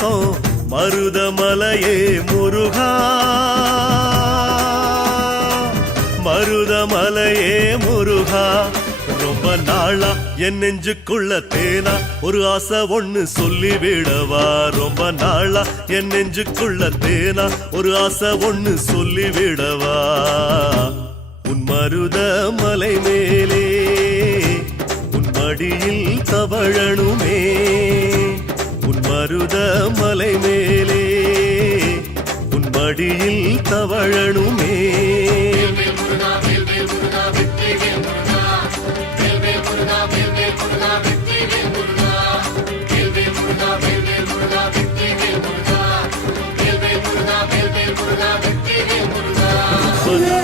தேசம் மருதமலையே முருகா, மருதமலையே முருகா. ரொம்ப நாளா என் நெஞ்சுக்குள்ள தேனா ஒரு ஆசை ஒண்ணு சொல்லிவிடவா. ரொம்ப நாளா என் நெஞ்சுக்குள்ள தேனா ஒரு ஆசை ஒண்ணு சொல்லிவிடவா. உன் மருதமலை மேலே உன் மடியில் தவழணுமே, உன் மருதமலை மேலே உன் மடியில் தவழணுமே. Yeah.